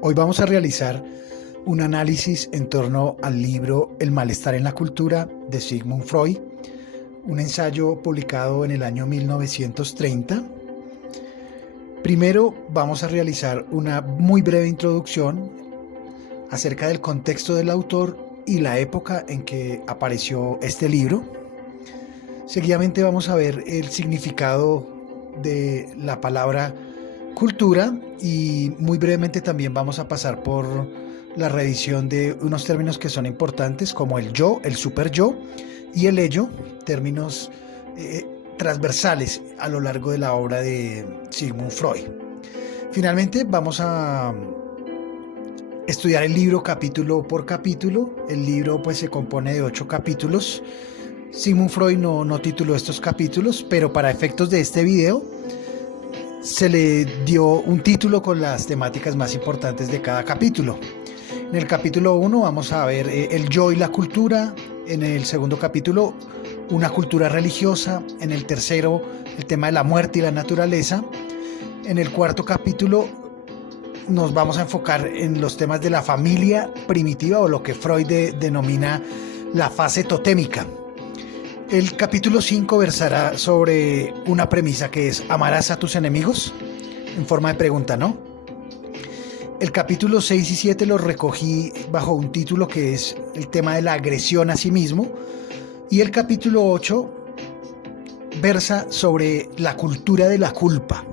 Hoy vamos a realizar un análisis en torno al libro El malestar en la cultura de Sigmund Freud, un ensayo publicado en el año 1930. Primero vamos a realizar una muy breve introducción acerca del contexto del autor y la época en que apareció este libro. Seguidamente vamos a ver el significado de la palabra cultura y muy brevemente también vamos a pasar por la revisión de unos términos que son importantes como el yo, el super yo y el ello, términos transversales a lo largo de la obra de Sigmund Freud. Finalmente vamos a estudiar el libro capítulo por capítulo. El libro pues se compone de 8 capítulos. Sigmund Freud no tituló estos capítulos, pero para efectos de este video se le dio un título con las temáticas más importantes de cada capítulo. En el capítulo 1 vamos a ver el yo y la cultura. En el segundo capítulo, una cultura religiosa. En el tercero, el tema de la muerte y la naturaleza. En el cuarto capítulo nos vamos a enfocar en los temas de la familia primitiva o lo que Freud denomina la fase totémica. El capítulo 5 versará sobre una premisa que es ¿amarás a tus enemigos? En forma de pregunta, ¿no? El capítulo 6 y 7 los recogí bajo un título que es el tema de la agresión a sí mismo. Y el capítulo 8 versa sobre la cultura de la culpa.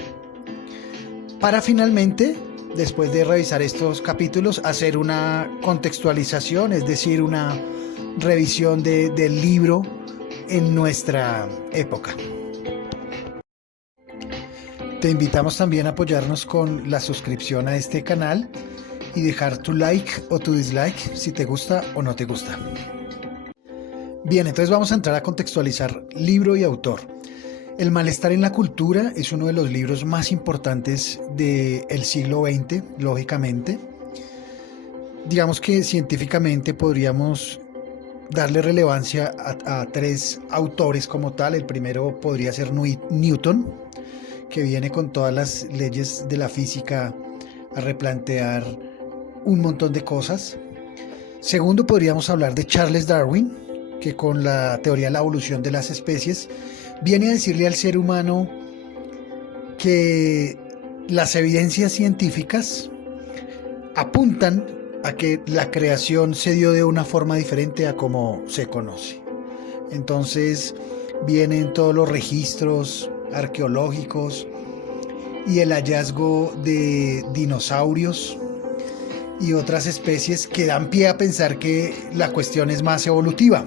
Para finalmente, después de revisar estos capítulos, hacer una contextualización, es decir, una revisión del libro en nuestra época. Te invitamos también a apoyarnos con la suscripción a este canal y dejar tu like o tu dislike si te gusta o no te gusta. Bien, entonces vamos a entrar a contextualizar libro y autor. El malestar en la cultura es uno de los libros más importantes del siglo XX, lógicamente. Digamos que científicamente podríamos darle relevancia a 3 autores como tal. El primero podría ser Newton, que viene con todas las leyes de la física a replantear un montón de cosas. Segundo, podríamos hablar de Charles Darwin, que con la teoría de la evolución de las especies viene a decirle al ser humano que las evidencias científicas apuntan a que la creación se dio de una forma diferente a como se conoce. Entonces vienen todos los registros arqueológicos y el hallazgo de dinosaurios y otras especies que dan pie a pensar que la cuestión es más evolutiva.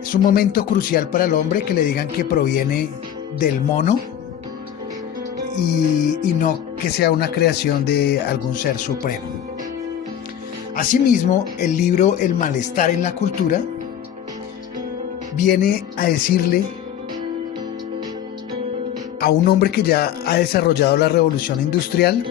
Es un momento crucial para el hombre que le digan que proviene del mono y no que sea una creación de algún ser supremo. Asimismo, el libro El malestar en la cultura viene a decirle a un hombre que ya ha desarrollado la revolución industrial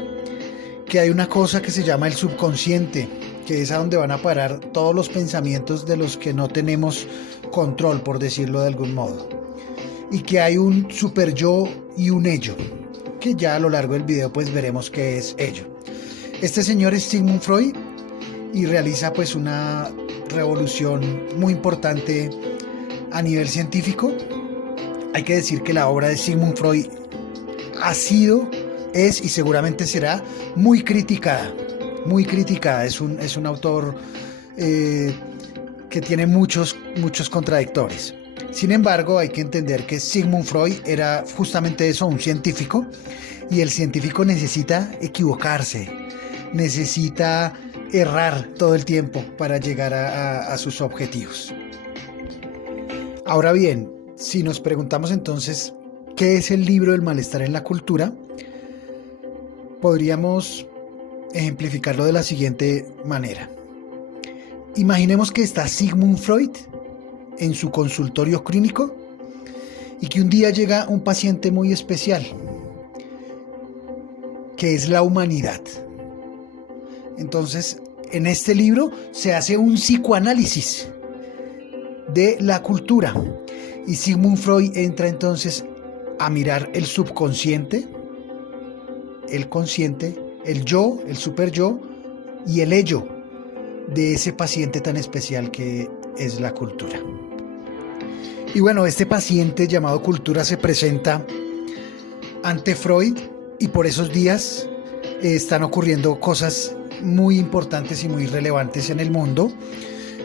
que hay una cosa que se llama el subconsciente, que es a donde van a parar todos los pensamientos de los que no tenemos control, por decirlo de algún modo, y que hay un super yo y un ello, que ya a lo largo del video pues veremos qué es ello. Este señor es Sigmund Freud y realiza pues una revolución muy importante a nivel científico. Hay que decir que la obra de Sigmund Freud ha sido, es y seguramente será muy criticada. Muy criticada. Es un autor que tiene muchos contradictores. Sin embargo, hay que entender que Sigmund Freud era justamente eso, un científico, y el científico necesita equivocarse, necesita errar todo el tiempo para llegar a sus objetivos. Ahora bien, si nos preguntamos entonces ¿qué es el libro del malestar en la cultura? Podríamos ejemplificarlo de la siguiente manera. Imaginemos que está Sigmund Freud en su consultorio clínico y que un día llega un paciente muy especial, que es la humanidad. Entonces, en este libro se hace un psicoanálisis de la cultura y Sigmund Freud entra entonces a mirar el subconsciente, el consciente, el yo, el super yo y el ello de ese paciente tan especial que es la cultura. Y bueno, este paciente llamado cultura se presenta ante Freud y por esos días están ocurriendo cosas muy importantes y muy relevantes en el mundo.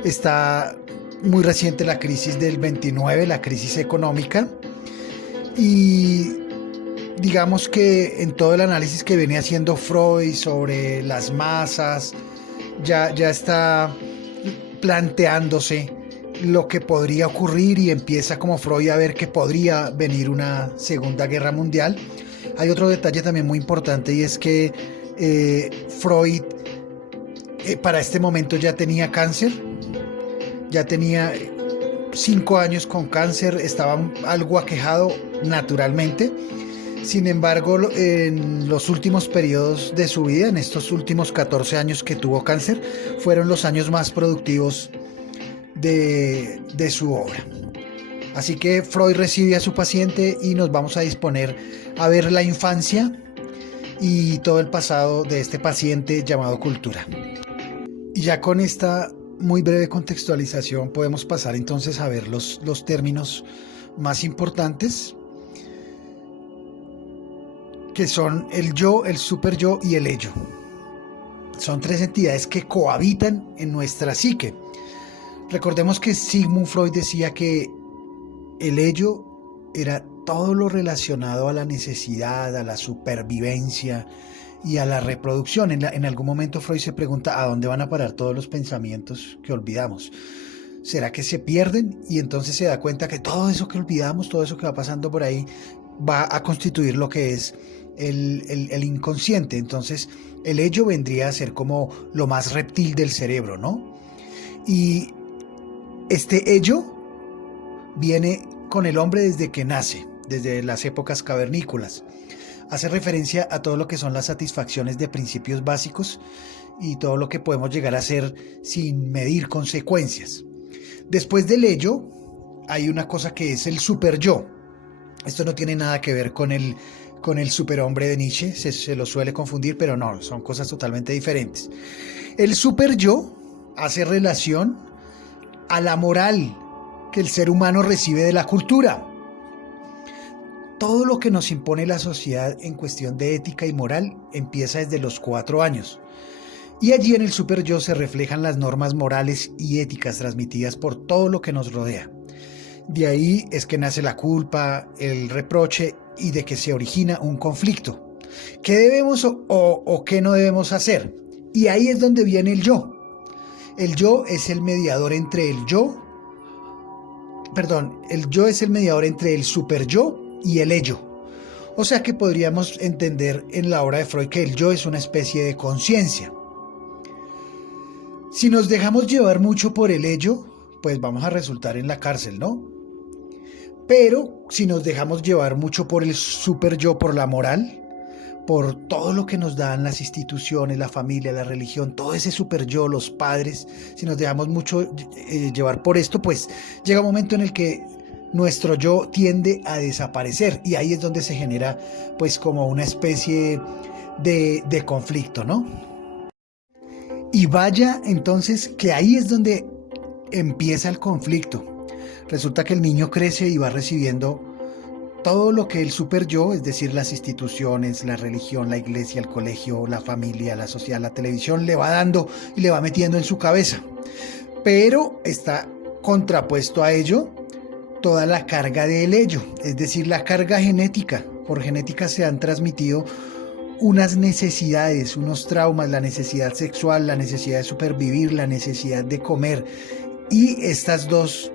Está muy reciente la crisis del 29, la crisis económica, y digamos que en todo el análisis que venía haciendo Freud sobre las masas, ya está planteándose lo que podría ocurrir y empieza como Freud a ver que podría venir una segunda guerra mundial. Hay otro detalle también muy importante y es que Freud para este momento ya tenía cáncer, ya tenía 5 años con cáncer, estaba algo aquejado naturalmente. Sin embargo, en los últimos periodos de su vida, en estos últimos 14 años que tuvo cáncer, fueron los años más productivos de su obra. Así que Freud recibe a su paciente y nos vamos a disponer a ver la infancia y todo el pasado de este paciente llamado cultura. Y ya con esta muy breve contextualización podemos pasar entonces a ver los términos más importantes, que son el yo, el superyo y el ello. Son 3 entidades que cohabitan en nuestra psique. Recordemos que Sigmund Freud decía que el ello era todo lo relacionado a la necesidad, a la supervivencia y a la reproducción. En algún momento Freud se pregunta a dónde van a parar todos los pensamientos que olvidamos. ¿Será que se pierden? Y entonces se da cuenta que todo eso que olvidamos, todo eso que va pasando por ahí, va a constituir lo que es el inconsciente. Entonces el ello vendría a ser como lo más reptil del cerebro, ¿no? Y este ello viene con el hombre desde que nace, desde las épocas cavernícolas. Hace referencia a todo lo que son las satisfacciones de principios básicos y todo lo que podemos llegar a hacer sin medir consecuencias. Después del ello hay una cosa que es el superyo. Esto no tiene nada que ver con el superhombre de Nietzsche, se lo suele confundir, pero no, son cosas totalmente diferentes. El superyo hace relación a la moral que el ser humano recibe de la cultura. Todo lo que nos impone la sociedad en cuestión de ética y moral empieza desde los 4 años. Y allí en el superyo se reflejan las normas morales y éticas transmitidas por todo lo que nos rodea. De ahí es que nace la culpa, el reproche y de que se origina un conflicto. ¿Qué debemos o qué no debemos hacer? Y ahí es donde viene el yo. El yo es el mediador entre el yo es el mediador entre el superyo y el ello. O sea que podríamos entender en la obra de Freud que el yo es una especie de conciencia. Si nos dejamos llevar mucho por el ello, pues vamos a resultar en la cárcel, ¿no? Pero si nos dejamos llevar mucho por el superyo, por la moral, por todo lo que nos dan las instituciones, la familia, la religión, todo ese superyo, los padres, si nos dejamos mucho llevar por esto, pues llega un momento en el que nuestro yo tiende a desaparecer y ahí es donde se genera pues como una especie de conflicto, ¿no? Y vaya entonces que ahí es donde empieza el conflicto. Resulta que el niño crece y va recibiendo todo lo que el superyo, es decir, las instituciones, la religión, la iglesia, el colegio, la familia, la sociedad, la televisión, le va dando y le va metiendo en su cabeza. Pero está contrapuesto a ello toda la carga del ello, es decir, la carga genética. Por genética se han transmitido unas necesidades, unos traumas, la necesidad sexual, la necesidad de supervivir, la necesidad de comer. Y estas dos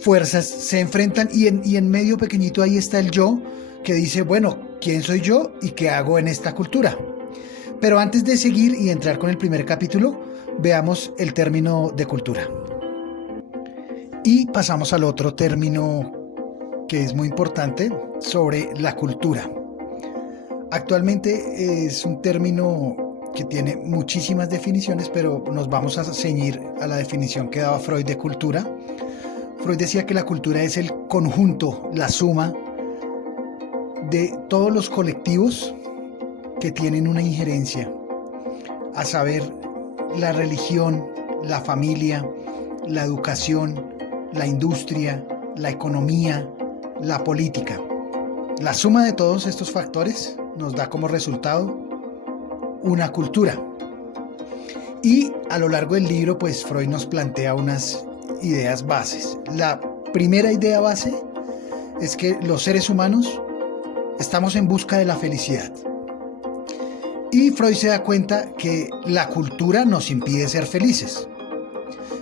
fuerzas se enfrentan y en medio pequeñito ahí está el yo que dice, bueno, ¿quién soy yo y qué hago en esta cultura? Pero antes de seguir y entrar con el primer capítulo, veamos el término de cultura. Y pasamos al otro término que es muy importante sobre la cultura. Actualmente es un término que tiene muchísimas definiciones, pero nos vamos a ceñir a la definición que daba Freud de cultura. Freud decía que la cultura es el conjunto, la suma de todos los colectivos que tienen una injerencia, a saber, la religión, la familia, la educación, la industria, la economía, la política. La suma de todos estos factores nos da como resultado una cultura. Y a lo largo del libro, pues Freud nos plantea unas ideas bases. La primera idea base es que los seres humanos estamos en busca de la felicidad. Y Freud se da cuenta que la cultura nos impide ser felices.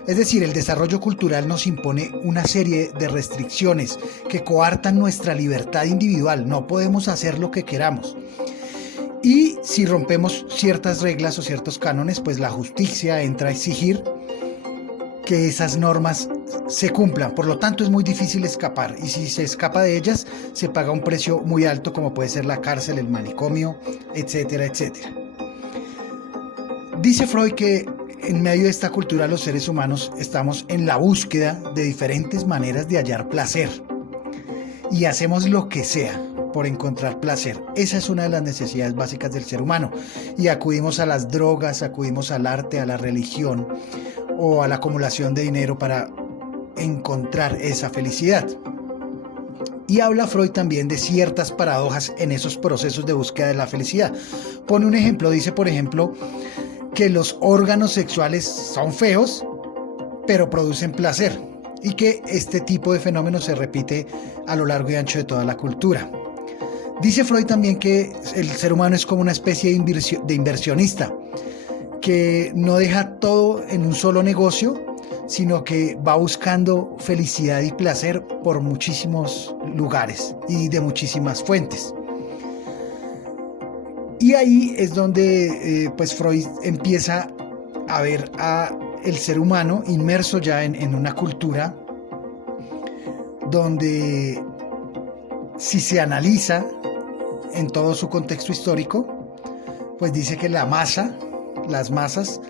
Es decir, el desarrollo cultural nos impone una serie de restricciones que coartan nuestra libertad individual. No podemos hacer lo que queramos. Y si rompemos ciertas reglas o ciertos cánones, pues la justicia entra a exigir que esas normas se cumplan. Por lo tanto, es muy difícil escapar. Y si se escapa de ellas, se paga un precio muy alto, como puede ser la cárcel, el manicomio, etcétera, etcétera. Dice Freud que en medio de esta cultura los seres humanos estamos en la búsqueda de diferentes maneras de hallar placer. Y hacemos lo que sea por encontrar placer. Esa es una de las necesidades básicas del ser humano. Y acudimos a las drogas, acudimos al arte, a la religión o a la acumulación de dinero para encontrar esa felicidad. Y habla Freud también de ciertas paradojas en esos procesos de búsqueda de la felicidad. Pone un ejemplo, dice por ejemplo que los órganos sexuales son feos, pero producen placer, y que este tipo de fenómeno se repite a lo largo y ancho de toda la cultura. Dice Freud también que el ser humano es como una especie de inversionista, que no deja todo en un solo negocio, sino que va buscando felicidad y placer por muchísimos lugares y de muchísimas fuentes. Y ahí es donde pues Freud empieza a ver a el ser humano inmerso ya en una cultura donde, si se analiza en todo su contexto histórico, pues dice que las masas,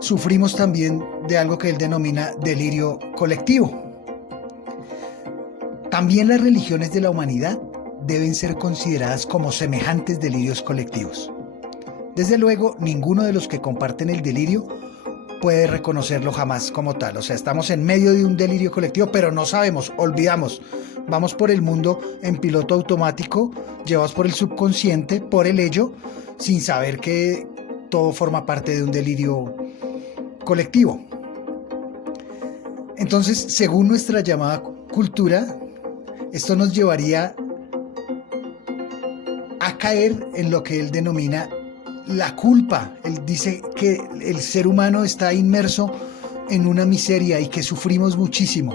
sufrimos también de algo que él denomina delirio colectivo. También las religiones de la humanidad deben ser consideradas como semejantes delirios colectivos. Desde luego, ninguno de los que comparten el delirio puede reconocerlo jamás como tal. O sea, estamos en medio de un delirio colectivo, pero no sabemos, olvidamos. Vamos por el mundo en piloto automático, llevados por el subconsciente, por el ello, sin saber que todo forma parte de un delirio colectivo. Entonces, según nuestra llamada cultura, esto nos llevaría a caer en lo que él denomina la culpa. Él dice que el ser humano está inmerso en una miseria y que sufrimos muchísimo.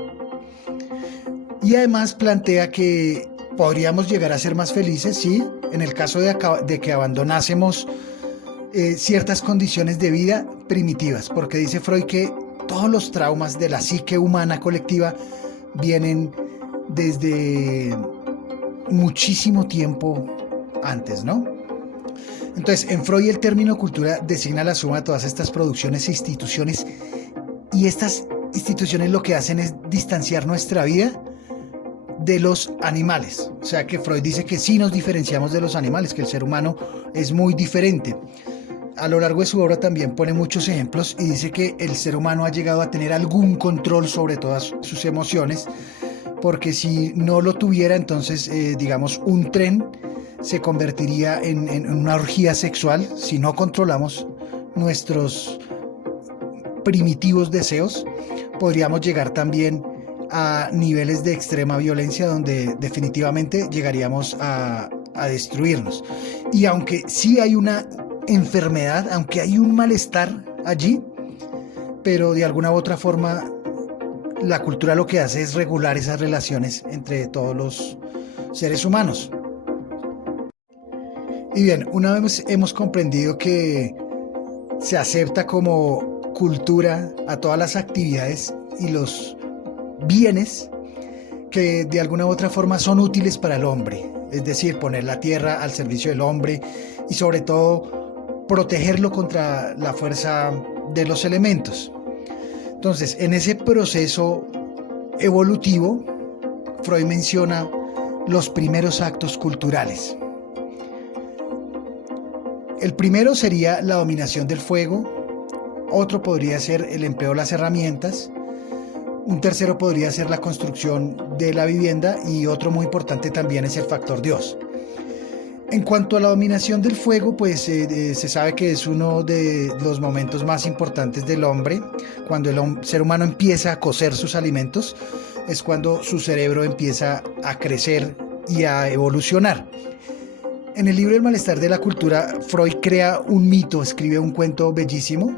Y además plantea que podríamos llegar a ser más felices, sí, en el caso de que abandonásemos ciertas condiciones de vida primitivas, porque dice Freud que todos los traumas de la psique humana colectiva vienen desde muchísimo tiempo antes, ¿no? Entonces, en Freud el término cultura designa la suma de todas estas producciones e instituciones, y estas instituciones lo que hacen es distanciar nuestra vida de los animales. O sea que Freud dice que sí nos diferenciamos de los animales, que el ser humano es muy diferente. A lo largo de su obra también pone muchos ejemplos y dice que el ser humano ha llegado a tener algún control sobre todas sus emociones, porque si no lo tuviera, entonces digamos un tren se convertiría en una orgía sexual. Si no controlamos nuestros primitivos deseos, podríamos llegar también a niveles de extrema violencia donde definitivamente llegaríamos a destruirnos. Y aunque sí hay una enfermedad, aunque hay un malestar allí, pero de alguna u otra forma la cultura lo que hace es regular esas relaciones entre todos los seres humanos. Y bien, una vez hemos comprendido que se acepta como cultura a todas las actividades y los bienes que de alguna u otra forma son útiles para el hombre, es decir, poner la tierra al servicio del hombre y sobre todo protegerlo contra la fuerza de los elementos. Entonces, en ese proceso evolutivo, Freud menciona los primeros actos culturales. El primero sería la dominación del fuego otro podría ser el empleo de las herramientas, un tercero podría ser la construcción de la vivienda y otro muy importante también es el factor Dios. En cuanto a la dominación del fuego, pues se sabe que es uno de los momentos más importantes del hombre. Cuando el ser humano empieza a cocer sus alimentos, es cuando su cerebro empieza a crecer y a evolucionar. En el libro El malestar de la cultura, Freud crea un mito, escribe un cuento bellísimo,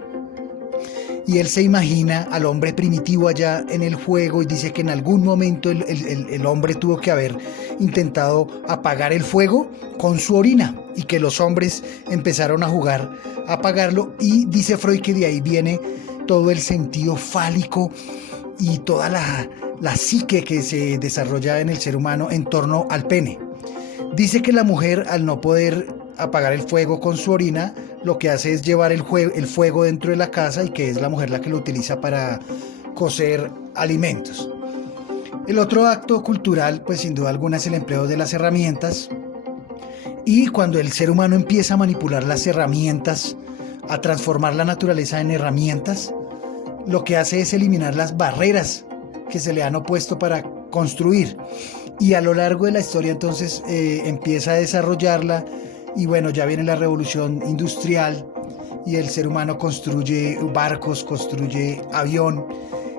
y él se imagina al hombre primitivo allá en el fuego y dice que en algún momento el hombre tuvo que haber intentado apagar el fuego con su orina y que los hombres empezaron a jugar a apagarlo, y dice Freud que de ahí viene todo el sentido fálico y toda la psique que se desarrolla en el ser humano en torno al pene. Dice que la mujer, al no poder apagar el fuego con su orina, lo que hace es llevar el fuego dentro de la casa y que es la mujer la que lo utiliza para cocer alimentos. El otro acto cultural, pues sin duda alguna, es el empleo de las herramientas. Y cuando el ser humano empieza a manipular las herramientas, a transformar la naturaleza en herramientas, lo que hace es eliminar las barreras que se le han opuesto para construir. Y a lo largo de la historia entonces empieza a desarrollarla. Y bueno, ya viene la revolución industrial y el ser humano construye barcos, construye avión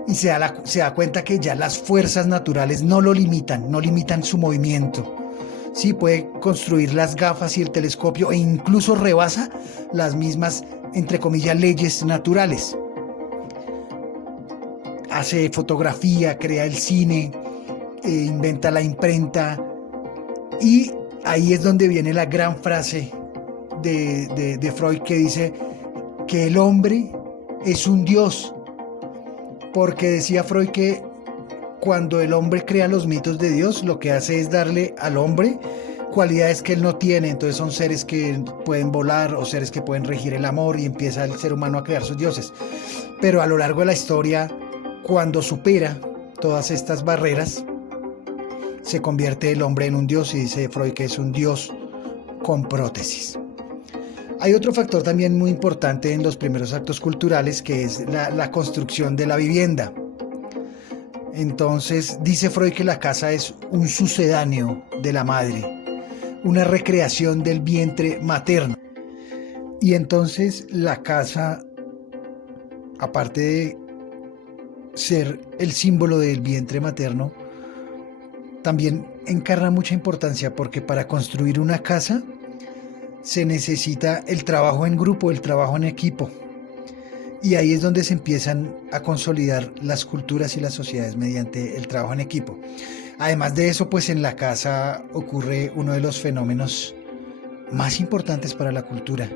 y se da cuenta que ya las fuerzas naturales no lo limitan, no limitan su movimiento. Sí, puede construir las gafas y el telescopio e incluso rebasa las mismas, entre comillas, leyes naturales. Hace fotografía, crea el cine, inventa la imprenta, y ahí es donde viene la gran frase de Freud que dice que el hombre es un dios, porque decía Freud que cuando el hombre crea los mitos de Dios, lo que hace es darle al hombre cualidades que él no tiene. Entonces son seres que pueden volar o seres que pueden regir el amor, y empieza el ser humano a crear sus dioses. Pero a lo largo de la historia, cuando supera todas estas barreras, se convierte el hombre en un dios, y dice Freud que es un dios con prótesis. Hay otro factor también muy importante en los primeros actos culturales, que es la construcción de la vivienda. Entonces dice Freud que la casa es un sucedáneo de la madre, una recreación del vientre materno. Y entonces la casa, aparte de ser el símbolo del vientre materno, también encarna mucha importancia, porque para construir una casa se necesita el trabajo en grupo, el trabajo en equipo. Y ahí es donde se empiezan a consolidar las culturas y las sociedades mediante el trabajo en equipo. Además de eso, pues en la casa ocurre uno de los fenómenos más importantes para la cultura,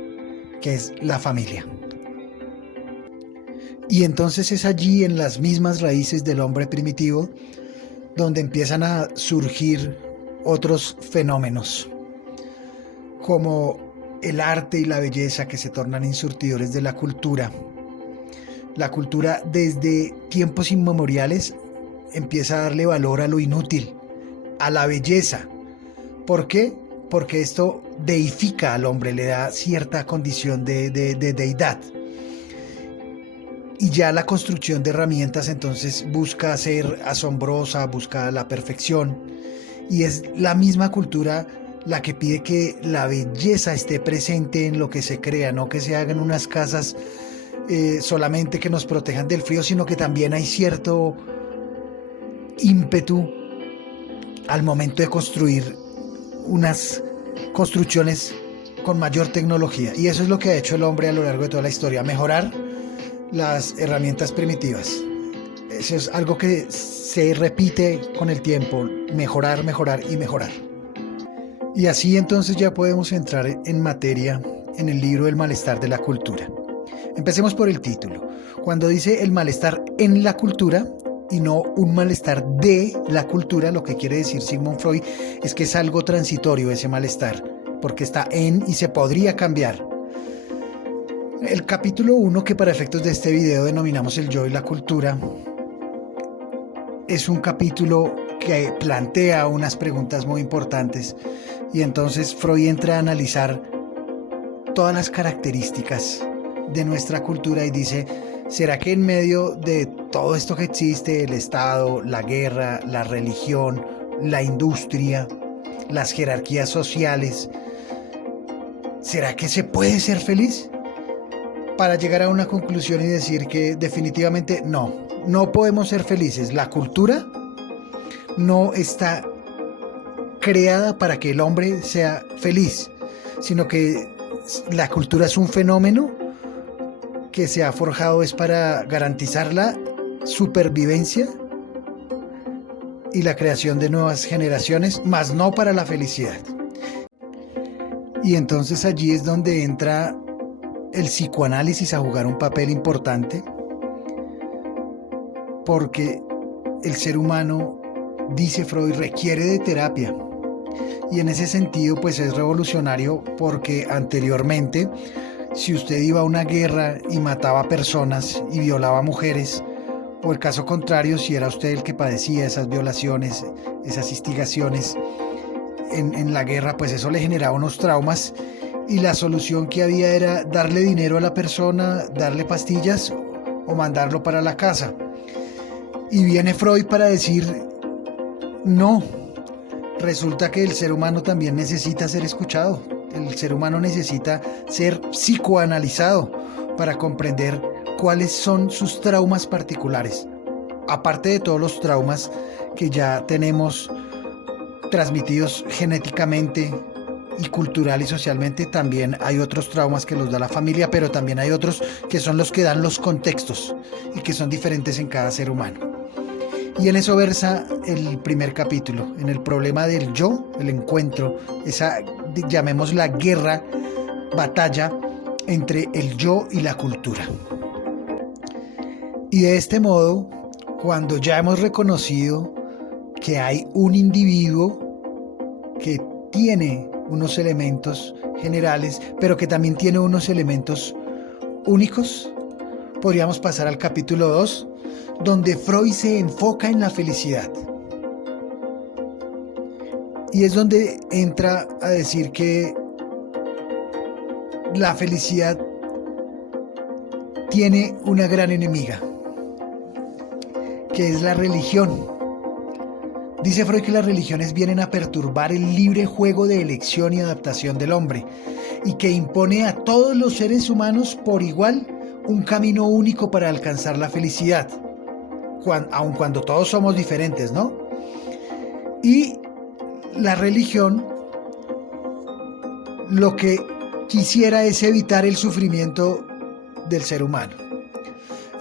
que es la familia. Y entonces es allí, en las mismas raíces del hombre primitivo, donde empiezan a surgir otros fenómenos, como el arte y la belleza, que se tornan insurtidores de la cultura. La cultura, desde tiempos inmemoriales, empieza a darle valor a lo inútil, a la belleza. ¿Por qué? Porque esto deifica al hombre, le da cierta condición de deidad. Y ya la construcción de herramientas entonces busca ser asombrosa, busca la perfección. Y es la misma cultura la que pide que la belleza esté presente en lo que se crea, no que se hagan unas casas solamente que nos protejan del frío, sino que también hay cierto ímpetu al momento de construir unas construcciones con mayor tecnología. Y eso es lo que ha hecho el hombre a lo largo de toda la historia: mejorar las herramientas primitivas. Eso es algo que se repite con el tiempo: mejorar, mejorar y mejorar. Y así entonces ya podemos entrar en materia en el libro El malestar de la cultura. Empecemos por el título. Cuando dice el malestar en la cultura y no un malestar de la cultura, lo que quiere decir Sigmund Freud es que es algo transitorio ese malestar, porque está en y se podría cambiar. El capítulo 1, que para efectos de este video denominamos el yo y la cultura, es un capítulo que plantea unas preguntas muy importantes, y entonces Freud entra a analizar todas las características de nuestra cultura y dice, ¿será que en medio de todo esto que existe, el Estado, la guerra, la religión, la industria, las jerarquías sociales, ¿será que se puede ser feliz? Para llegar a una conclusión y decir que definitivamente no podemos ser felices. La cultura no está creada para que el hombre sea feliz, sino que la cultura es un fenómeno que se ha forjado es para garantizar la supervivencia y la creación de nuevas generaciones, más no para la felicidad. Y entonces allí es donde entra el psicoanálisis a jugar un papel importante, porque el ser humano, dice Freud, requiere de terapia. Y en ese sentido pues es revolucionario, porque anteriormente, si usted iba a una guerra y mataba personas y violaba mujeres, o el caso contrario, si era usted el que padecía esas violaciones, esas instigaciones en la guerra, pues eso le generaba unos traumas, y la solución que había era darle dinero a la persona, darle pastillas o mandarlo para la casa. Y viene Freud para decir, no, resulta que el ser humano también necesita ser escuchado. El ser humano necesita ser psicoanalizado para comprender cuáles son sus traumas particulares. Aparte de todos los traumas que ya tenemos transmitidos genéticamente y cultural y socialmente, también hay otros traumas que los da la familia, pero también hay otros que son los que dan los contextos y que son diferentes en cada ser humano. Y en eso versa el primer capítulo, en el problema del yo, el encuentro, esa, llamémosla guerra, batalla entre el yo y la cultura. Y de este modo, cuando ya hemos reconocido que hay un individuo que tiene unos elementos generales, pero que también tiene unos elementos únicos, podríamos pasar al capítulo 2, donde Freud se enfoca en la felicidad. Y es donde entra a decir que la felicidad tiene una gran enemiga, que es la religión. Dice Freud que las religiones vienen a perturbar el libre juego de elección y adaptación del hombre, y que impone a todos los seres humanos por igual un camino único para alcanzar la felicidad, aun cuando todos somos diferentes, ¿no? Y la religión lo que quisiera es evitar el sufrimiento del ser humano.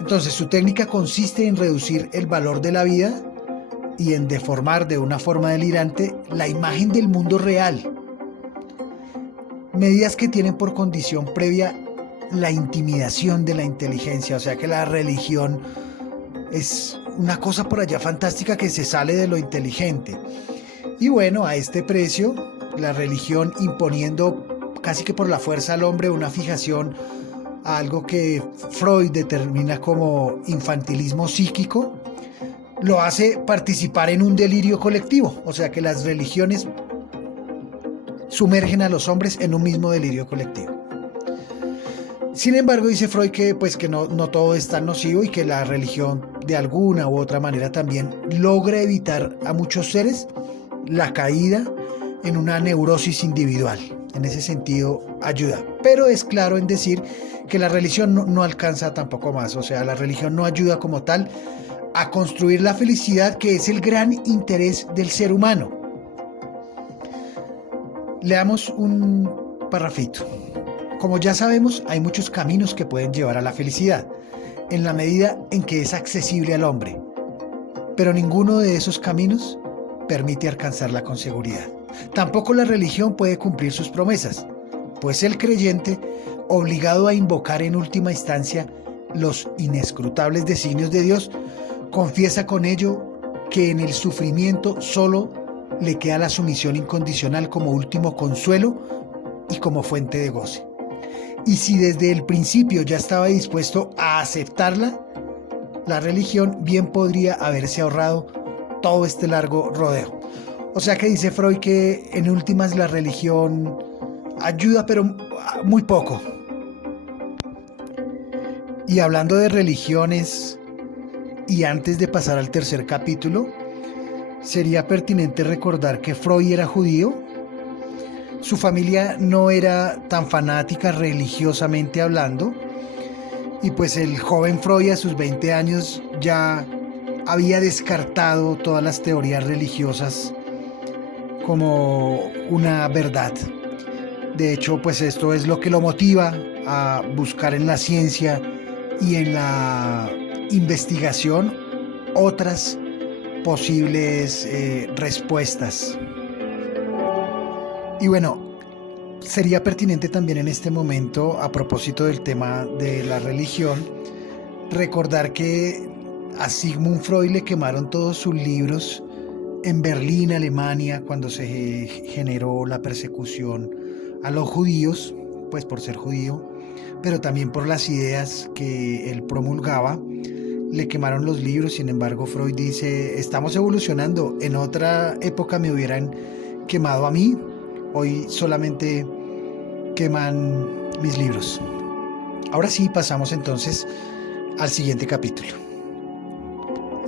Entonces su técnica consiste en reducir el valor de la vida y en deformar de una forma delirante la imagen del mundo real. Medidas que tienen por condición previa la intimidación de la inteligencia, o sea que la religión es una cosa por allá fantástica que se sale de lo inteligente. Y bueno, a este precio, la religión imponiendo casi que por la fuerza al hombre una fijación a algo que Freud determina como infantilismo psíquico, lo hace participar en un delirio colectivo, o sea que las religiones sumergen a los hombres en un mismo delirio colectivo. Sin embargo, dice Freud que no todo es tan nocivo y que la religión de alguna u otra manera también logra evitar a muchos seres la caída en una neurosis individual. En ese sentido ayuda, pero es claro en decir que la religión no alcanza tampoco más, o sea, la religión no ayuda como tal a construir la felicidad, que es el gran interés del ser humano. Leamos un parrafito. Como ya sabemos, hay muchos caminos que pueden llevar a la felicidad, en la medida en que es accesible al hombre, pero ninguno de esos caminos permite alcanzarla con seguridad. Tampoco la religión puede cumplir sus promesas, pues el creyente, obligado a invocar en última instancia los inescrutables designios de Dios, confiesa con ello que en el sufrimiento solo le queda la sumisión incondicional como último consuelo y como fuente de goce. Y si desde el principio ya estaba dispuesto a aceptarla, la religión bien podría haberse ahorrado todo este largo rodeo. O sea que dice Freud que en últimas la religión ayuda, pero muy poco. Y hablando de religiones, y antes de pasar al tercer capítulo, sería pertinente recordar que Freud era judío. Su familia no era tan fanática religiosamente hablando, y pues el joven Freud a sus 20 años ya había descartado todas las teorías religiosas como una verdad. De hecho, pues esto es lo que lo motiva a buscar en la ciencia y en la investigación otras posibles respuestas. Y bueno, sería pertinente también en este momento, a propósito del tema de la religión, recordar que a Sigmund Freud le quemaron todos sus libros en Berlín, Alemania, cuando se generó la persecución a los judíos, pues por ser judío, pero también por las ideas que él promulgaba. Le quemaron los libros. Sin embargo, Freud dice: estamos evolucionando, en otra época me hubieran quemado a mí, hoy solamente queman mis libros. Ahora sí, pasamos entonces al siguiente capítulo.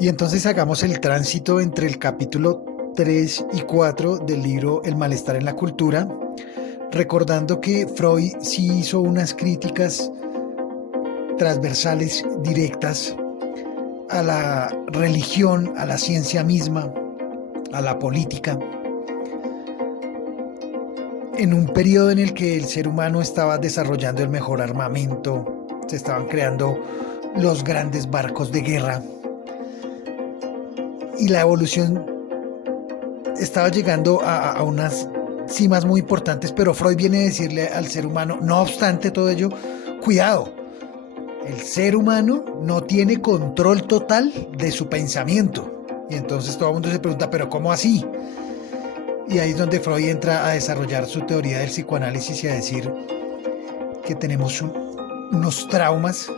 Y entonces hagamos el tránsito entre el capítulo 3 y 4 del libro El malestar en la cultura, recordando que Freud sí hizo unas críticas transversales, directas, a la religión, a la ciencia misma, a la política, en un periodo en el que el ser humano estaba desarrollando el mejor armamento, se estaban creando los grandes barcos de guerra y la evolución estaba llegando a unas cimas muy importantes, pero Freud viene a decirle al ser humano: no obstante todo ello, cuidado, el ser humano no tiene control total de su pensamiento. Y entonces todo el mundo se pregunta: ¿pero cómo así? Y ahí es donde Freud entra a desarrollar su teoría del psicoanálisis y a decir que tenemos unos traumas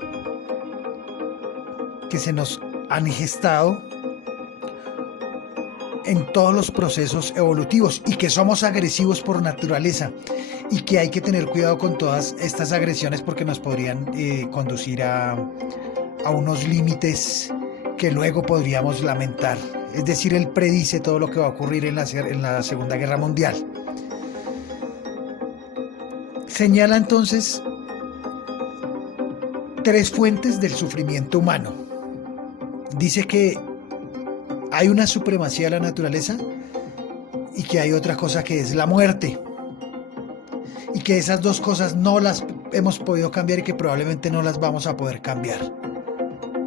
que se nos han gestado en todos los procesos evolutivos y que somos agresivos por naturaleza y que hay que tener cuidado con todas estas agresiones porque nos podrían conducir a unos límites que luego podríamos lamentar. Es decir, él predice todo lo que va a ocurrir en la Segunda Guerra Mundial. Señala entonces 3 fuentes del sufrimiento humano. Dice que hay una supremacía de la naturaleza y que hay otra cosa que es la muerte. Y que esas dos cosas no las hemos podido cambiar y que probablemente no las vamos a poder cambiar.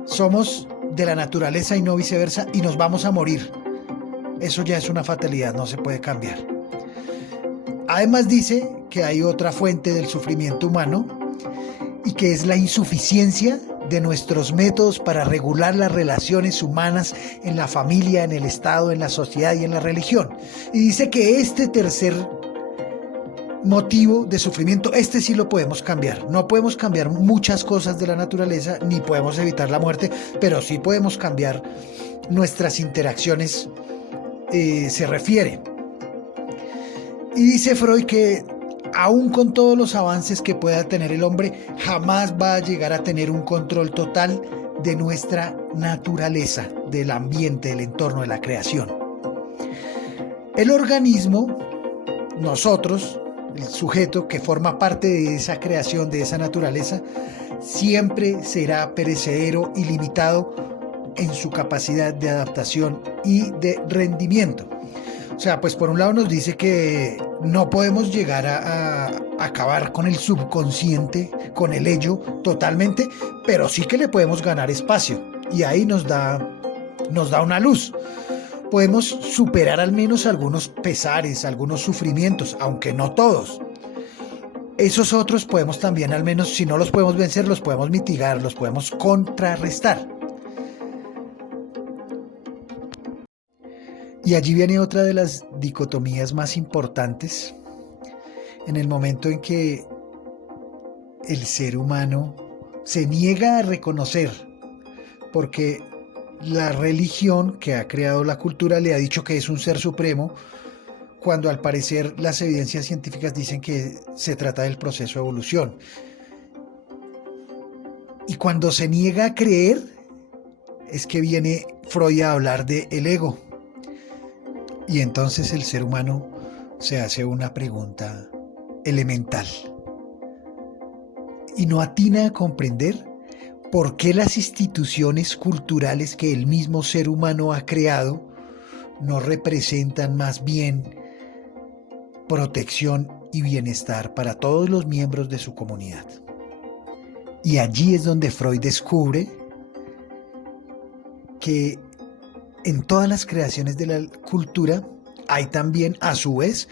Somos de la naturaleza y no viceversa, y nos vamos a morir. Eso ya es una fatalidad, no se puede cambiar. Además dice que hay otra fuente del sufrimiento humano y que es la insuficiencia de nuestros métodos para regular las relaciones humanas en la familia, en el Estado, en la sociedad y en la religión. Y dice que este tercer motivo de sufrimiento, este sí lo podemos cambiar. No podemos cambiar muchas cosas de la naturaleza, ni podemos evitar la muerte, pero sí podemos cambiar nuestras interacciones, se refiere. Y dice Freud que aún con todos los avances que pueda tener el hombre, jamás va a llegar a tener un control total de nuestra naturaleza, del ambiente, del entorno, de la creación. El organismo, nosotros, el sujeto que forma parte de esa creación, de esa naturaleza, siempre será perecedero y limitado en su capacidad de adaptación y de rendimiento. O sea, pues por un lado nos dice que no podemos llegar a acabar con el subconsciente, con el ello totalmente, pero sí que le podemos ganar espacio. Y ahí nos da una luz. Podemos superar al menos algunos pesares, algunos sufrimientos, aunque no todos. Esos otros podemos también, al menos si no los podemos vencer, los podemos mitigar, los podemos contrarrestar. Y allí viene otra de las dicotomías más importantes, en el momento en que el ser humano se niega a reconocer, porque la religión que ha creado la cultura le ha dicho que es un ser supremo, cuando al parecer las evidencias científicas dicen que se trata del proceso de evolución. Y cuando se niega a creer, es que viene Freud a hablar de el ego. Y entonces el ser humano se hace una pregunta elemental y no atina a comprender por qué las instituciones culturales que el mismo ser humano ha creado no representan más bien protección y bienestar para todos los miembros de su comunidad. Y allí es donde Freud descubre que en todas las creaciones de la cultura hay también, a su vez,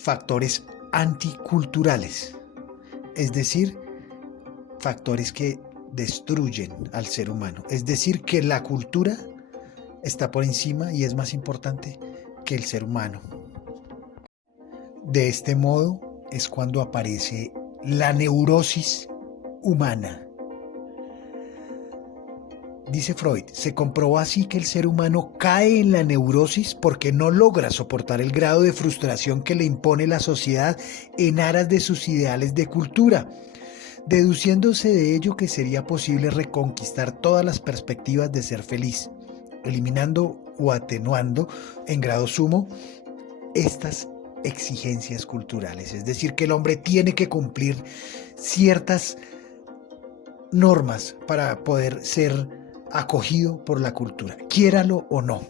factores anticulturales, es decir, factores que destruyen al ser humano. Es decir, que la cultura está por encima y es más importante que el ser humano. De este modo es cuando aparece la neurosis humana. Dice Freud, se comprobó así que el ser humano cae en la neurosis porque no logra soportar el grado de frustración que le impone la sociedad en aras de sus ideales de cultura, deduciéndose de ello que sería posible reconquistar todas las perspectivas de ser feliz, eliminando o atenuando en grado sumo estas exigencias culturales. Es decir, que el hombre tiene que cumplir ciertas normas para poder ser acogido por la cultura, quiéralo o no.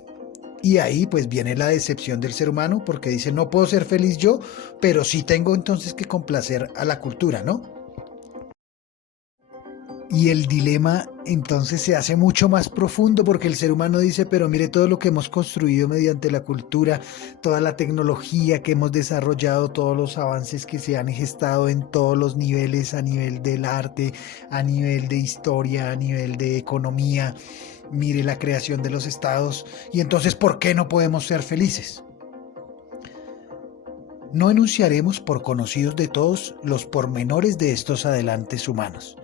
Y ahí pues viene la decepción del ser humano, porque dice, no puedo ser feliz yo, pero sí tengo entonces que complacer a la cultura, ¿no? Y el dilema entonces se hace mucho más profundo, porque el ser humano dice, pero mire todo lo que hemos construido mediante la cultura, toda la tecnología que hemos desarrollado, todos los avances que se han gestado en todos los niveles, a nivel del arte, a nivel de historia, a nivel de economía, mire la creación de los estados, y entonces ¿por qué no podemos ser felices? No enunciaremos por conocidos de todos los pormenores de estos adelantes humanos.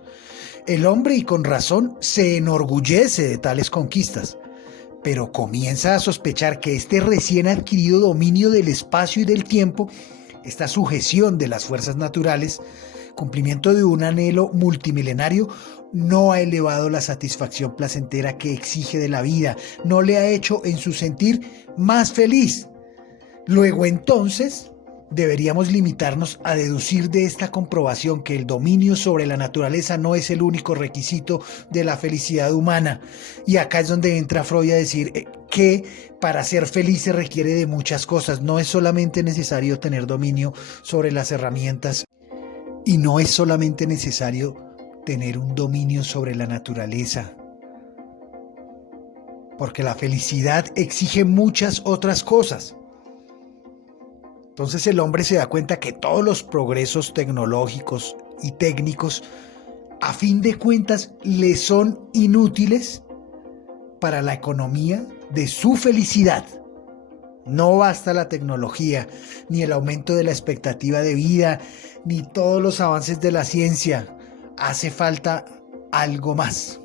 El hombre, y con razón, se enorgullece de tales conquistas, pero comienza a sospechar que este recién adquirido dominio del espacio y del tiempo, esta sujeción de las fuerzas naturales, cumplimiento de un anhelo multimilenario, no ha elevado la satisfacción placentera que exige de la vida, no le ha hecho en su sentir más feliz. Luego entonces deberíamos limitarnos a deducir de esta comprobación que el dominio sobre la naturaleza no es el único requisito de la felicidad humana. Y acá es donde entra Freud a decir que para ser feliz se requiere de muchas cosas. No es solamente necesario tener dominio sobre las herramientas y no es solamente necesario tener un dominio sobre la naturaleza, porque la felicidad exige muchas otras cosas. Entonces el hombre se da cuenta que todos los progresos tecnológicos y técnicos, a fin de cuentas, le son inútiles para la economía de su felicidad. No basta la tecnología, ni el aumento de la expectativa de vida, ni todos los avances de la ciencia. Hace falta algo más.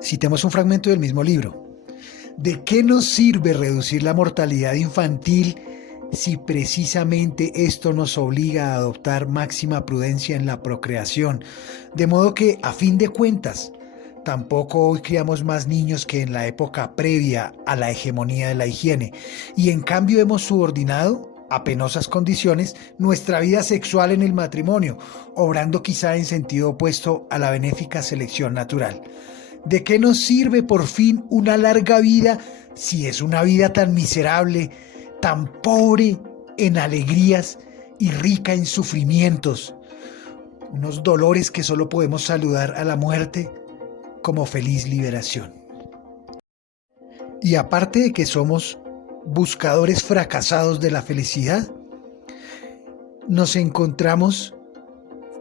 Citemos un fragmento del mismo libro. ¿De qué nos sirve reducir la mortalidad infantil si precisamente esto nos obliga a adoptar máxima prudencia en la procreación? De modo que, a fin de cuentas, tampoco hoy criamos más niños que en la época previa a la hegemonía de la higiene, y en cambio hemos subordinado, a penosas condiciones, nuestra vida sexual en el matrimonio, obrando quizá en sentido opuesto a la benéfica selección natural. ¿De qué nos sirve por fin una larga vida si es una vida tan miserable, tan pobre en alegrías y rica en sufrimientos? Unos dolores que solo podemos saludar a la muerte como feliz liberación. Y aparte de que somos buscadores fracasados de la felicidad, nos encontramos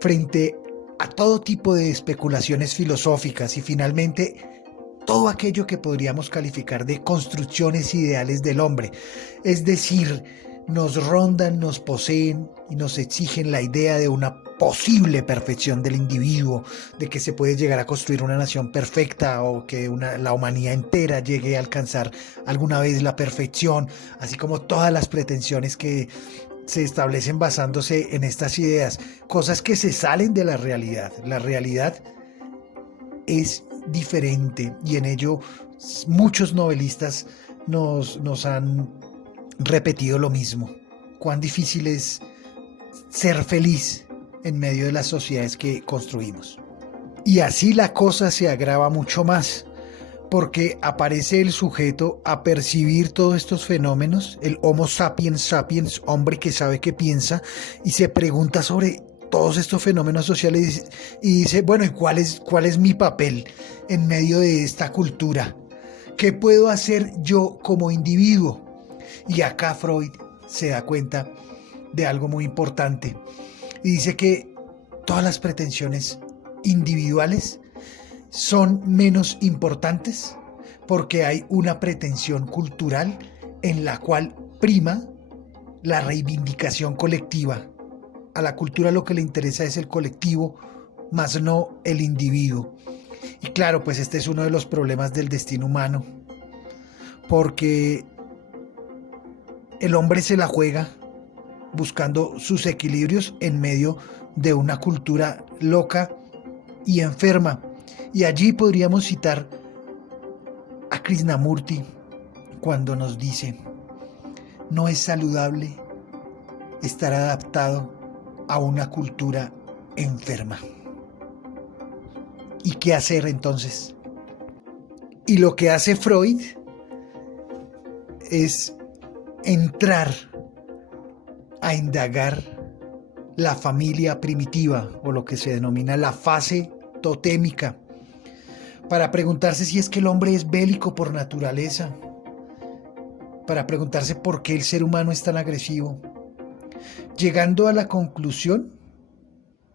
frente a todo tipo de especulaciones filosóficas y finalmente todo aquello que podríamos calificar de construcciones ideales del hombre. Es decir, nos rondan, nos poseen y nos exigen la idea de una posible perfección del individuo, de que se puede llegar a construir una nación perfecta o que la humanidad entera llegue a alcanzar alguna vez la perfección, así como todas las pretensiones que se establecen basándose en estas ideas, cosas que se salen de la realidad. La realidad es diferente, y en ello muchos novelistas nos han repetido lo mismo. Cuán difícil es ser feliz en medio de las sociedades que construimos. Y así la cosa se agrava mucho más, porque aparece el sujeto a percibir todos estos fenómenos, el Homo sapiens sapiens, hombre que sabe que piensa, y se pregunta sobre todos estos fenómenos sociales y dice, bueno, ¿y cuál es mi papel en medio de esta cultura? ¿Qué puedo hacer yo como individuo? Y acá Freud se da cuenta de algo muy importante y dice que todas las pretensiones individuales son menos importantes porque hay una pretensión cultural en la cual prima la reivindicación colectiva. A la cultura lo que le interesa es el colectivo, más no el individuo. Y claro, pues este es uno de los problemas del destino humano, porque el hombre se la juega buscando sus equilibrios en medio de una cultura loca y enferma. Y allí podríamos citar a Krishnamurti cuando nos dice: no es saludable estar adaptado a una cultura enferma. ¿Y qué hacer entonces? Y lo que hace Freud es entrar a indagar la familia primitiva, o lo que se denomina la fase totémica, para preguntarse si es que el hombre es bélico por naturaleza, para preguntarse por qué el ser humano es tan agresivo, llegando a la conclusión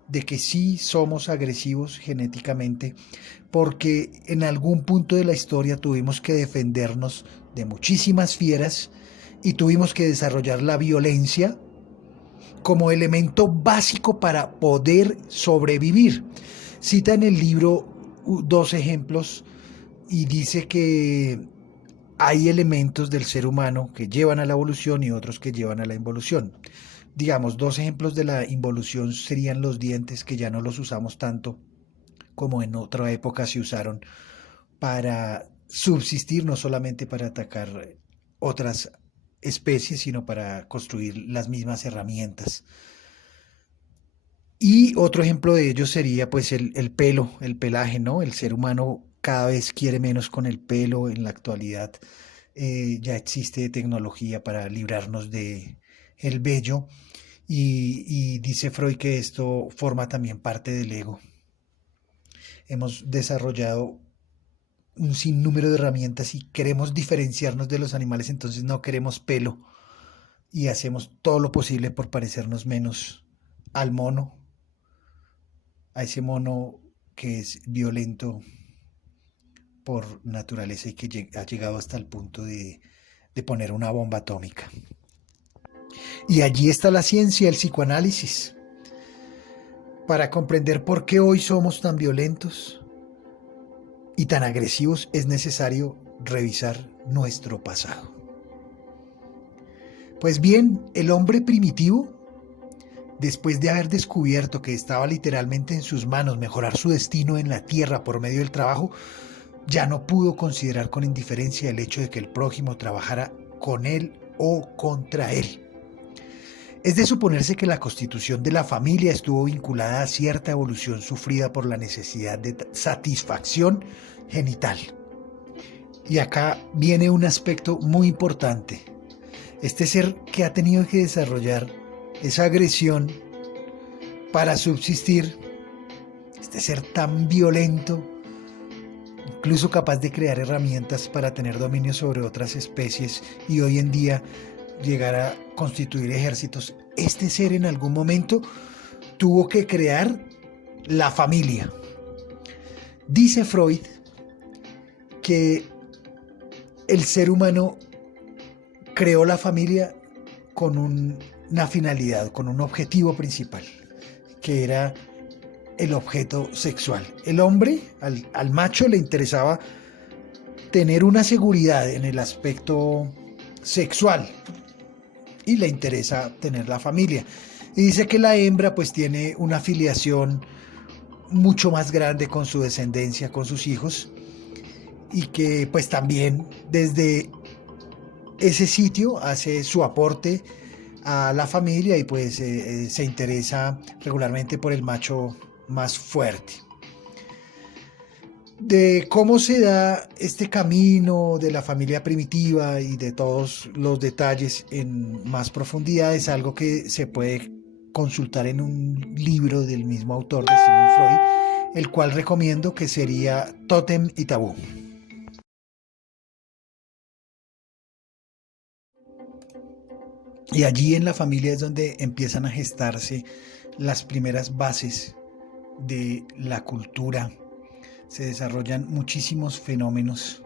de que sí somos agresivos genéticamente, porque en algún punto de la historia tuvimos que defendernos de muchísimas fieras y tuvimos que desarrollar la violencia como elemento básico para poder sobrevivir. Cita en el libro 2 ejemplos y dice que hay elementos del ser humano que llevan a la evolución y otros que llevan a la involución. Digamos, 2 ejemplos de la involución serían los dientes, que ya no los usamos tanto como en otra época se usaron para subsistir, no solamente para atacar otras especies, sino para construir las mismas herramientas. Y otro ejemplo de ello sería pues el pelo, el pelaje, ¿no? El ser humano cada vez quiere menos con el pelo. En la actualidad ya existe tecnología para librarnos de el vello, y dice Freud que esto forma también parte del ego. Hemos desarrollado un sinnúmero de herramientas y queremos diferenciarnos de los animales, entonces no queremos pelo y hacemos todo lo posible por parecernos menos al mono, a ese mono que es violento por naturaleza y que ha llegado hasta el punto de poner una bomba atómica. Y allí está la ciencia, el psicoanálisis, para comprender por qué hoy somos tan violentos y tan agresivos. Es necesario revisar nuestro pasado. Pues bien, el hombre primitivo, después de haber descubierto que estaba literalmente en sus manos mejorar su destino en la tierra por medio del trabajo, ya no pudo considerar con indiferencia el hecho de que el prójimo trabajara con él o contra él. Es de suponerse que la constitución de la familia estuvo vinculada a cierta evolución sufrida por la necesidad de satisfacción genital. Y acá viene un aspecto muy importante. Este ser que ha tenido que desarrollar esa agresión para subsistir, este ser tan violento, incluso capaz de crear herramientas para tener dominio sobre otras especies y hoy en día llegar a constituir ejércitos, este ser en algún momento tuvo que crear la familia. Dice Freud que el ser humano creó la familia con una finalidad, con un objetivo principal, que era el objeto sexual. El hombre, al macho, le interesaba tener una seguridad en el aspecto sexual y le interesa tener la familia. Y dice que la hembra pues tiene una filiación mucho más grande con su descendencia, con sus hijos, y que pues también desde ese sitio hace su aporte a la familia y pues se interesa regularmente por el macho más fuerte. De cómo se da este camino de la familia primitiva y de todos los detalles en más profundidad es algo que se puede consultar en un libro del mismo autor de Sigmund Freud, el cual recomiendo, que sería Tótem y Tabú. Y allí en la familia es donde empiezan a gestarse las primeras bases de la cultura. Se desarrollan muchísimos fenómenos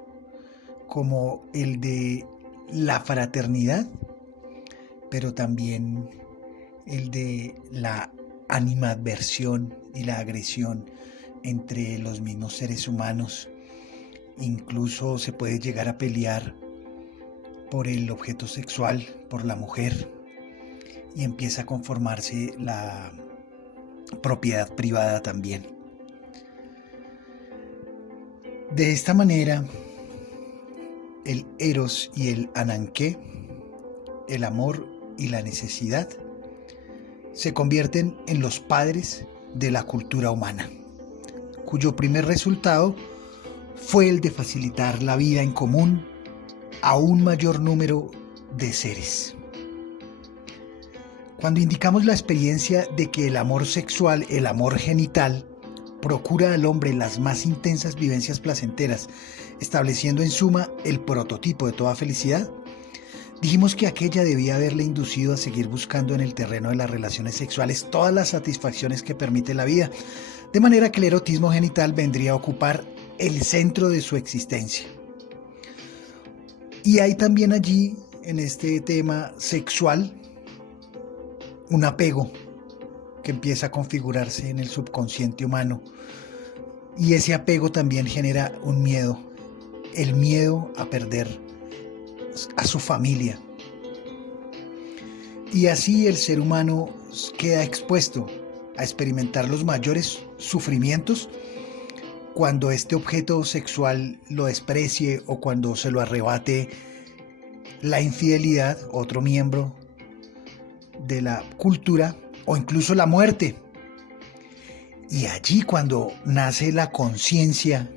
como el de la fraternidad, pero también el de la animadversión y la agresión entre los mismos seres humanos. Incluso se puede llegar a pelear por el objeto sexual, por la mujer, y empieza a conformarse la propiedad privada también. De esta manera, el eros y el ananké, el amor y la necesidad, se convierten en los padres de la cultura humana, cuyo primer resultado fue el de facilitar la vida en común a un mayor número de seres. Cuando indicamos la experiencia de que el amor sexual, el amor genital, procura al hombre las más intensas vivencias placenteras, estableciendo en suma el prototipo de toda felicidad, dijimos que aquella debía haberle inducido a seguir buscando en el terreno de las relaciones sexuales todas las satisfacciones que permite la vida, de manera que el erotismo genital vendría a ocupar el centro de su existencia. Y hay también allí, en este tema sexual, un apego que empieza a configurarse en el subconsciente humano, y ese apego también genera un miedo, el miedo a perder a su familia, y así el ser humano queda expuesto a experimentar los mayores sufrimientos cuando este objeto sexual lo desprecie o cuando se lo arrebate la infidelidad, otro miembro de la cultura, o incluso la muerte. Y allí, cuando nace la conciencia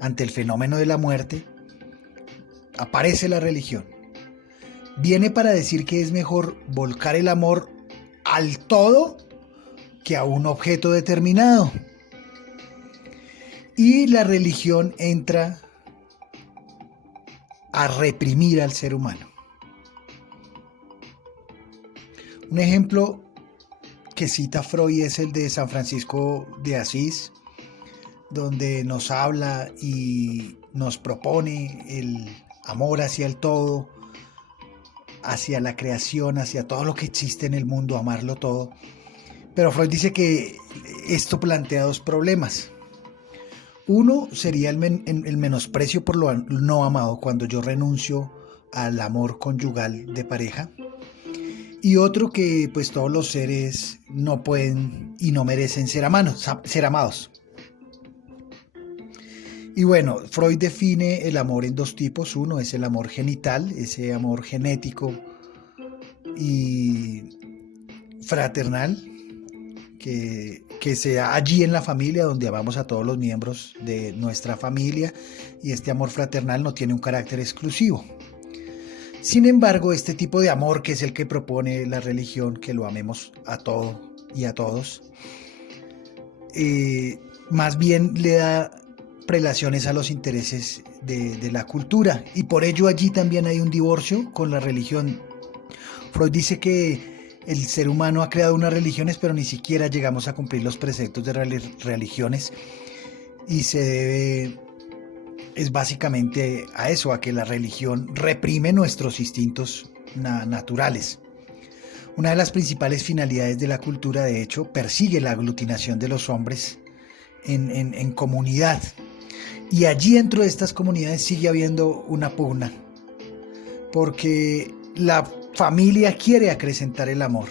ante el fenómeno de la muerte, aparece la religión. Viene para decir que es mejor volcar el amor al todo que a un objeto determinado. Y la religión entra a reprimir al ser humano. Un ejemplo que cita Freud es el de San Francisco de Asís, donde nos habla y nos propone el amor hacia el todo, hacia la creación, hacia todo lo que existe en el mundo, amarlo todo. Pero Freud dice que esto plantea dos problemas. Uno sería el menosprecio por lo no amado, cuando yo renuncio al amor conyugal de pareja. Y otro, que pues todos los seres no pueden y no merecen ser amados. Y bueno, Freud define el amor en dos tipos. Uno es el amor genital, ese amor genético y fraternal, que se da allí en la familia, donde amamos a todos los miembros de nuestra familia, y este amor fraternal no tiene un carácter exclusivo. Sin embargo, este tipo de amor, que es el que propone la religión, que lo amemos a todo y a todos, más bien le da prelaciones a los intereses de la cultura, y por ello allí también hay un divorcio con la religión. Freud dice que el ser humano ha creado unas religiones, pero ni siquiera llegamos a cumplir los preceptos de religiones, y se debe es básicamente a eso, a que la religión reprime nuestros instintos naturales. Una de las principales finalidades de la cultura, de hecho, persigue la aglutinación de los hombres en comunidad. Y allí, dentro de estas comunidades, sigue habiendo una pugna, porque la familia quiere acrecentar el amor,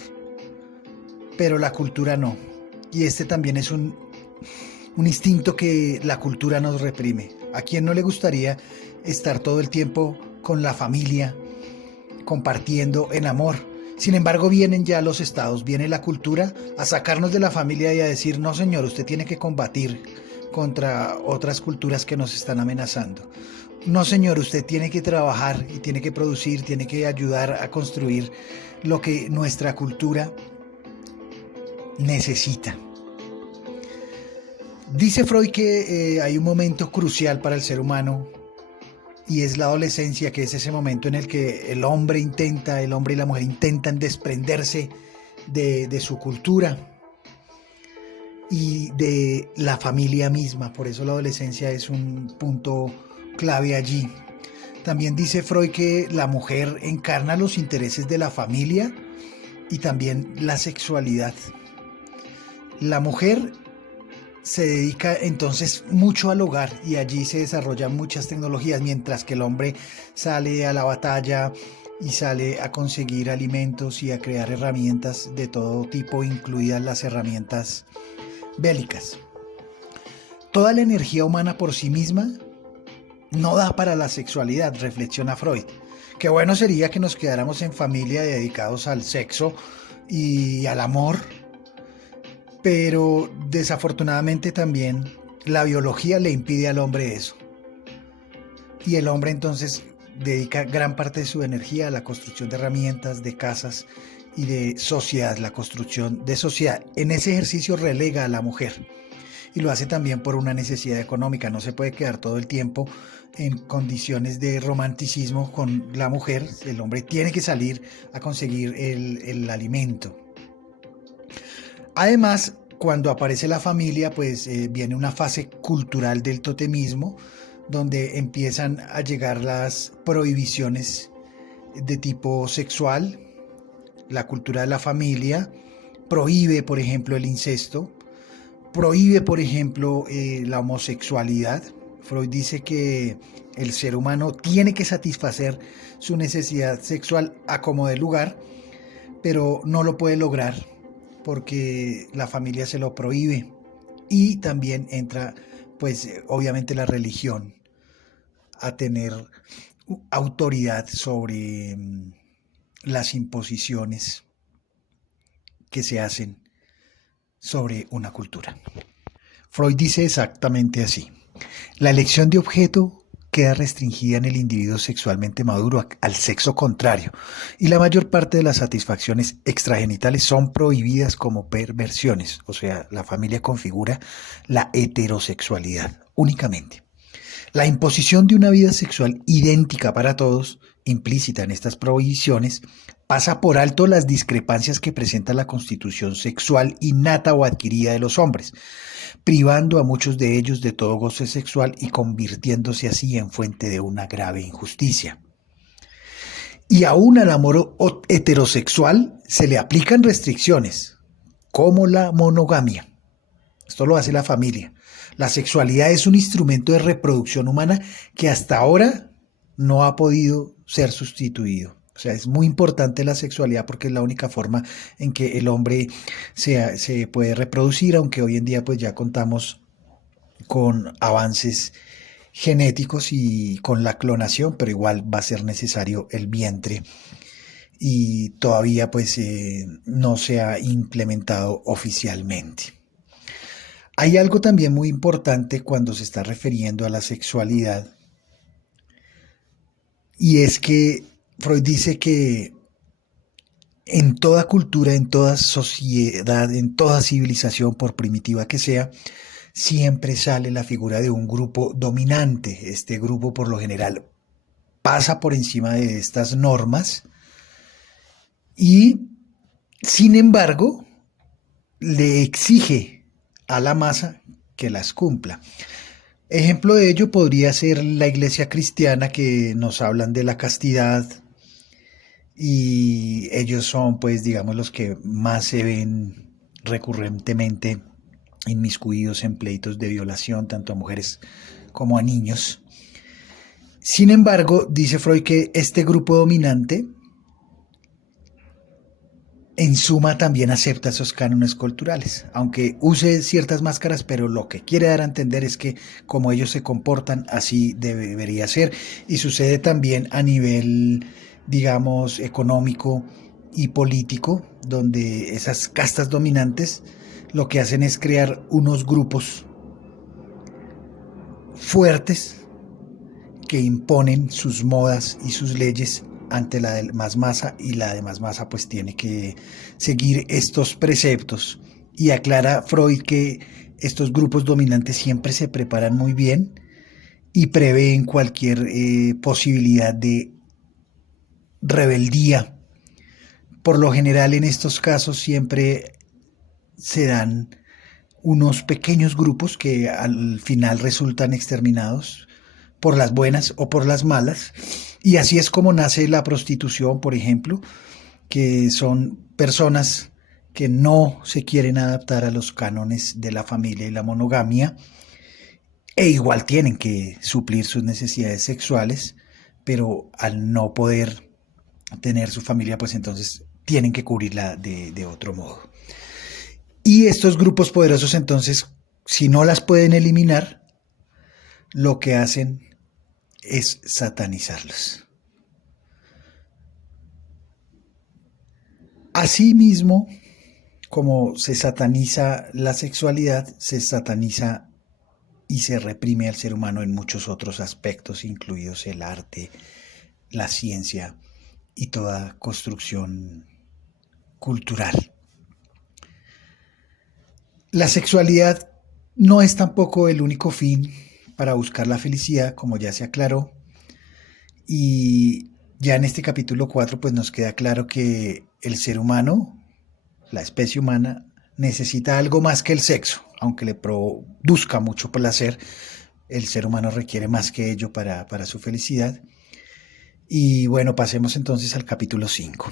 pero la cultura no. Y este también es un un instinto que la cultura nos reprime. ¿A quién no le gustaría estar todo el tiempo con la familia, compartiendo en amor? Sin embargo, vienen ya los estados, viene la cultura a sacarnos de la familia y a decir, no señor, usted tiene que combatir contra otras culturas que nos están amenazando. No señor, usted tiene que trabajar y tiene que producir, tiene que ayudar a construir lo que nuestra cultura necesita. Dice Freud que hay un momento crucial para el ser humano y es la adolescencia, que es ese momento en el que el hombre y la mujer intentan desprenderse de su cultura y de la familia misma. Por eso la adolescencia es un punto clave allí. También dice Freud que la mujer encarna los intereses de la familia y también la sexualidad. La mujer se dedica entonces mucho al hogar y allí se desarrollan muchas tecnologías, mientras que el hombre sale a la batalla y sale a conseguir alimentos y a crear herramientas de todo tipo, incluidas las herramientas bélicas. Toda la energía humana por sí misma no da para la sexualidad, reflexiona Freud. Qué bueno sería que nos quedáramos en familia dedicados al sexo y al amor, pero desafortunadamente también la biología le impide al hombre eso. Y el hombre entonces dedica gran parte de su energía a la construcción de herramientas, de casas y de sociedad, la construcción de sociedad. En ese ejercicio relega a la mujer y lo hace también por una necesidad económica. No se puede quedar todo el tiempo en condiciones de romanticismo con la mujer. El hombre tiene que salir a conseguir el alimento. Además, cuando aparece la familia, pues viene una fase cultural del totemismo, donde empiezan a llegar las prohibiciones de tipo sexual. La cultura de la familia prohíbe, por ejemplo, el incesto, prohíbe, por ejemplo, la homosexualidad. Freud dice que el ser humano tiene que satisfacer su necesidad sexual a como dé lugar, pero no lo puede lograr porque la familia se lo prohíbe. Y también entra, pues, obviamente la religión a tener autoridad sobre las imposiciones que se hacen sobre una cultura. Freud dice exactamente así: la elección de objeto queda restringida en el individuo sexualmente maduro al sexo contrario, y la mayor parte de las satisfacciones extragenitales son prohibidas como perversiones, o sea, la familia configura la heterosexualidad únicamente. La imposición de una vida sexual idéntica para todos, implícita en estas prohibiciones, pasa por alto las discrepancias que presenta la constitución sexual innata o adquirida de los hombres, privando a muchos de ellos de todo goce sexual y convirtiéndose así en fuente de una grave injusticia. Y aún al amor heterosexual se le aplican restricciones, como la monogamia. Esto lo hace la familia. La sexualidad es un instrumento de reproducción humana que hasta ahora no ha podido ser sustituido. O sea, es muy importante la sexualidad porque es la única forma en que el hombre se puede reproducir, aunque hoy en día pues ya contamos con avances genéticos y con la clonación, pero igual va a ser necesario el vientre y todavía pues no se ha implementado oficialmente. Hay algo también muy importante cuando se está refiriendo a la sexualidad, y es que Freud dice que en toda cultura, en toda sociedad, en toda civilización, por primitiva que sea, siempre sale la figura de un grupo dominante. Este grupo por lo general pasa por encima de estas normas y, sin embargo, le exige a la masa que las cumpla. Ejemplo de ello podría ser la iglesia cristiana, que nos hablan de la castidad, y ellos son, pues, digamos, los que más se ven recurrentemente inmiscuidos en pleitos de violación, tanto a mujeres como a niños. Sin embargo, dice Freud que este grupo dominante en suma también acepta esos cánones culturales, aunque use ciertas máscaras, pero lo que quiere dar a entender es que como ellos se comportan, así debería ser. Y sucede también a nivel, digamos, económico y político, donde esas castas dominantes lo que hacen es crear unos grupos fuertes que imponen sus modas y sus leyes ante la de más masa, y la de más masa pues tiene que seguir estos preceptos. Y aclara Freud que estos grupos dominantes siempre se preparan muy bien y prevén cualquier posibilidad de rebeldía. Por lo general en estos casos siempre se dan unos pequeños grupos que al final resultan exterminados por las buenas o por las malas. Y así es como nace la prostitución, por ejemplo, que son personas que no se quieren adaptar a los cánones de la familia y la monogamia, e igual tienen que suplir sus necesidades sexuales, pero al no poder tener su familia, pues entonces tienen que cubrirla de otro modo. Y estos grupos poderosos entonces, si no las pueden eliminar, lo que hacen es satanizarlos. Asimismo, como se sataniza la sexualidad, se sataniza y se reprime al ser humano en muchos otros aspectos, incluidos el arte, la ciencia y toda construcción cultural. La sexualidad no es tampoco el único fin para buscar la felicidad, como ya se aclaró, y ya en este capítulo 4 pues nos queda claro que el ser humano, la especie humana, necesita algo más que el sexo, aunque le produzca mucho placer. El ser humano requiere más que ello para su felicidad. Y bueno, pasemos entonces al capítulo 5.